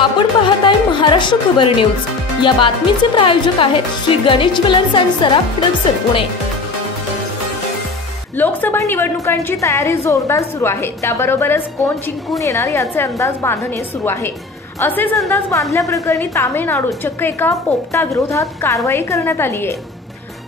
आपण पाहताय महाराष्ट्र खबर न्यूज। या बातमीचे प्रायोजक आहेत Shri Ganesh jewellers and Saraf products Pune. Lok Sabha निवडणुकांची तयारी जोरदार सुरू आहे। त्याबरोबरच कोण जिंकून येणार याचे अंदाज बांधणे सुरू आहे। असेच अंदाज बांधल्याप्रकरणी तामिळनाडूत चक्क एका पोपटा विरोधात कारवाई करण्यात आली आहे।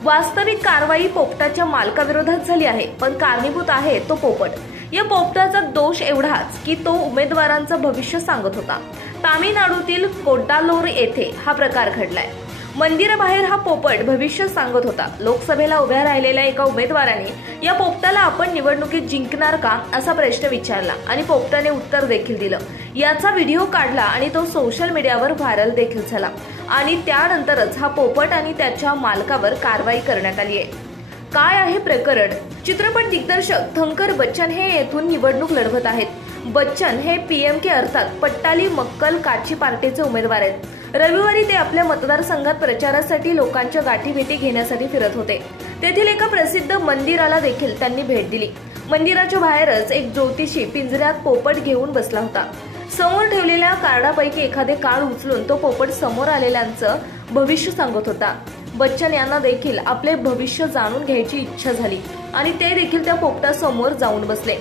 वास्तविक कारवाई पोपटाच्या मालकाविरोधात झाली आहे, पण कारणीभूत आहे तो पोपट। या पोपटाचा दोष एवढाच की तो उमेदवारांचं भविष्य सांगत होता। तामिळनाडूतील कोड्डालोर येथे हा प्रकार घडलाय। मंदिराबाहेर हा पोपट भविष्य सांगत होता। लोकसभेला उभ्या राहिलेल्या एका उमेदवाराने या पोपटाला आपण निवडणुकीत जिंकणार का असा प्रश्न विचारला आणि पोपटाने उत्तर देखील दिलं। याचा व्हिडिओ काढला आणि तो सोशल मीडियावर व्हायरल देखील झाला आणि त्यानंतरच हा पोपट आणि त्याच्या मालकावर कारवाई करण्यात आली आहे। काय आहे प्रकरण? चित्रपट दिग्दर्शक थंकर बच्चन हे येथून निवडणूक लढवत आहेत। बच्चन हे पीएमके अर्थात पट्टाली मक्कल काची पार्टीचे उमेदवार आहेत। रविवारी ते आपल्या मतदारसंघात प्रचारासाठी लोकांच्या गाठीभेटी घेण्यासाठी फिरत होते। तेथील एका प्रसिद्ध मंदिराला देखील त्यांनी भेट दिली। मंदिराच्या बाहेरच एक ज्योतिषी पिंजऱ्यात पोपट घेऊन बसला होता। समोर ठेवलेल्या कार्डापैकी एखादे कार्ड उचलून तो पोपट समोर आलेल्यांचं भविष्य सांगत होता। बच्चन यांना देखील आपले भविष्य जाणून घ्यायची इच्छा झाली आणि ते देखील त्या पोपटासमोर जाऊन बसले।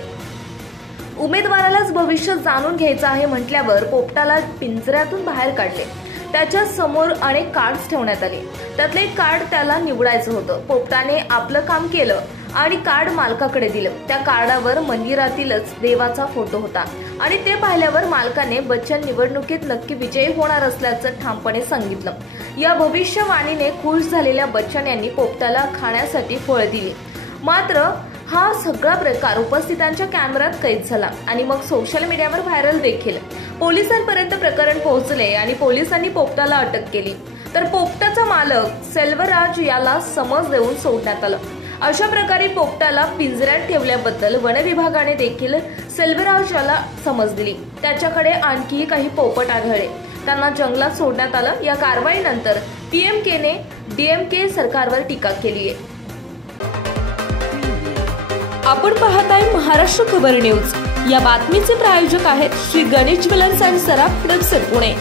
उमेदवारालाच भविष्य जाणून घ्यायचं आहे म्हटल्यावर पोपटाला पिंजऱ्यातून बाहेर काढले। त्याच्या समोर अनेक कार्ड्स ठेवण्यात आले। त्यातले एक कार्ड त्याला निवडायचं होतं। पोपटाने आपलं काम केलं आणि कार्ड मालकाकडे दिलं। त्या कार्डावर मंदिरातीलच देवाचा फोटो होता आणि ते पाहिल्यावर मालकाने बच्चन निवडणुकीत नक्की विजयी होणार असल्याचं ठामपणे सांगितलं। या भविष्यवाणीने खुश झालेल्या बच्चन यांनी पोपटाला खाण्यासाठी फळं दिली। मात्र हा सगळा प्रकार उपस्थितांच्या कॅमेऱ्यात कैद झाला आणि मग सोशल मीडियावर व्हायरल देखील। पोलिसांपर्यंत प्रकरण पोहोचले आणि पोलिसांनी पोपटाला अटक केली। तर पोपटाचा मालक सेल्वराज याला समज देऊन सोडण्यात आलं। अशा प्रकारे पोपटाला पिंजऱ्यात ठेवल्याबद्दल वन विभागाने देखील सेल्वराज याला समज दिली। त्याच्याकडे आणखीही काही पोपट आढळले। त्यांना जंगलात सोडण्यात आलं। या कारवाईनंतर पीएमकेने डीएमके सरकारवर टीका केली आहे। आपण पाहताय महाराष्ट्र खबर न्यूज। या बातमीचे प्रायोजक आहेत Shri Ganesh jewellers and Saraf products Pune.